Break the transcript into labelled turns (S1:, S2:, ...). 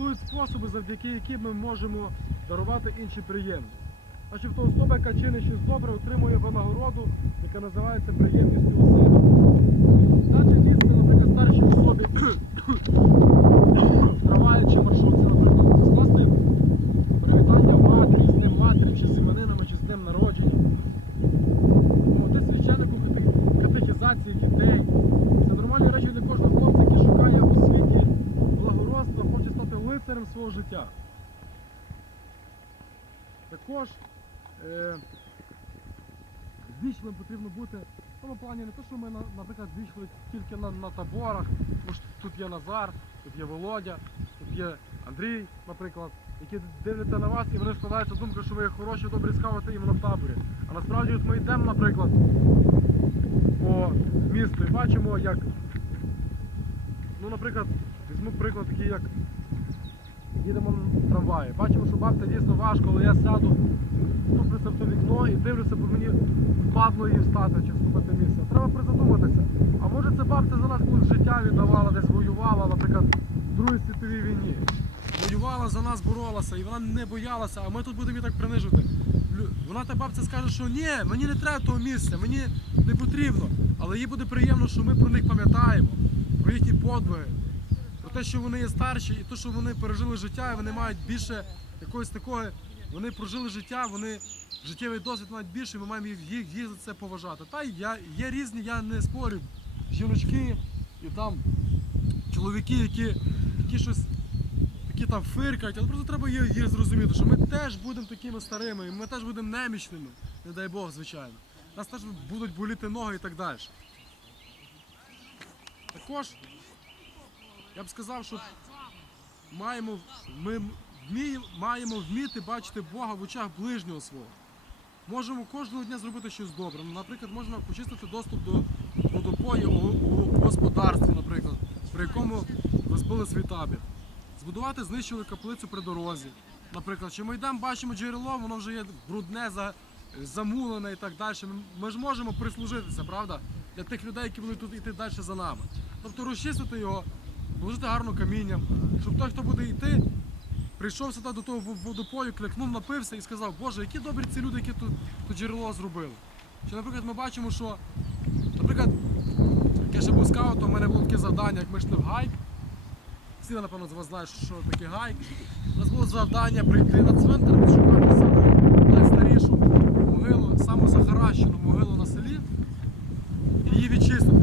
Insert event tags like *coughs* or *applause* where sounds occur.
S1: існують способи, завдяки яким ми можемо дарувати інші приємності. Значить, то особа, яка чинить щось добре, отримує винагороду, яка називається приємністю оселі. Дати місце, наприклад, старшій особі, *coughs* триваючи маршрут, це, наприклад, скласти привітання матері, з Днем матері, чи з іменинами, чи з днем народження. Допомогти священнику кате- катехізації дітей. Це нормальні речі для кожного лицарем свого життя. Також е, вічним потрібно бути в тому плані не те, що ми, на- наприклад, вічли тільки на, на таборах, бо ж тут є Назар, тут є Володя, тут є Андрій, наприклад, які дивляться на вас і вони складаються думка, що ви хороші, добрі скаути іменно в таборі. А насправді от ми йдемо, наприклад, по місту і бачимо, як, ну, наприклад, візьму приклад такий, як їдемо трамваї. Бачимо, що бабця дійсно важко, але я сяду, вступлюся в то вікно і дивлюся, бо мені впадло її встати чи вступити місце. Треба призадуматися. А може це бабця за нас колись життя віддавала, десь воювала, наприклад, в Другій світовій війні. Воювала за нас, боролася, і вона не боялася, а ми тут будемо її так принижувати. Вона та бабця скаже, що ні, мені не треба того місця, мені не потрібно. Але їй буде приємно, що ми про них пам'ятаємо, про їхні подвиги, те, що вони є старші, і те, що вони пережили життя, і вони мають більше якогось такого, вони прожили життя, вони життєвий досвід мають більше, і ми маємо їх, їх, за це поважати. Та я, є різні, я не спорю, жіночки і там чоловіки, які, які щось такі там фиркають, але просто треба їх, їх зрозуміти, що ми теж будемо такими старими, і ми теж будемо немічними, не дай Бог, звичайно. Нас теж будуть боліти ноги і так далі. Також я б сказав, що маємо, ми вміємо, маємо вміти бачити Бога в очах ближнього свого. Можемо кожного дня зробити щось добре. Ну, Наприклад, можна почистити доступ до водопою у, господарстві, наприклад, при якому розбили свій табір. Збудувати знищили каплицю при дорозі. Наприклад, чи ми йдемо, бачимо джерело, воно вже є брудне, замулене і так далі. Ми, ж можемо прислужитися, правда? Для тих людей, які будуть тут йти далі за нами. Тобто розчистити його, положити гарно камінням, щоб той, хто буде йти, прийшов сюди до того водопою, кликнув, напився і сказав, Боже, які добрі ці люди, які тут, тут джерело зробили. Чи, наприклад, ми бачимо, що, наприклад, як я ще був скаутом, у мене було таке завдання, як ми йшли в гайк. Всі, напевно, з вас знають, що таке гайк. У нас було завдання прийти на цвинтар, відшукати саму найстарішу могилу, саму захаращену могилу на селі і її відчистити.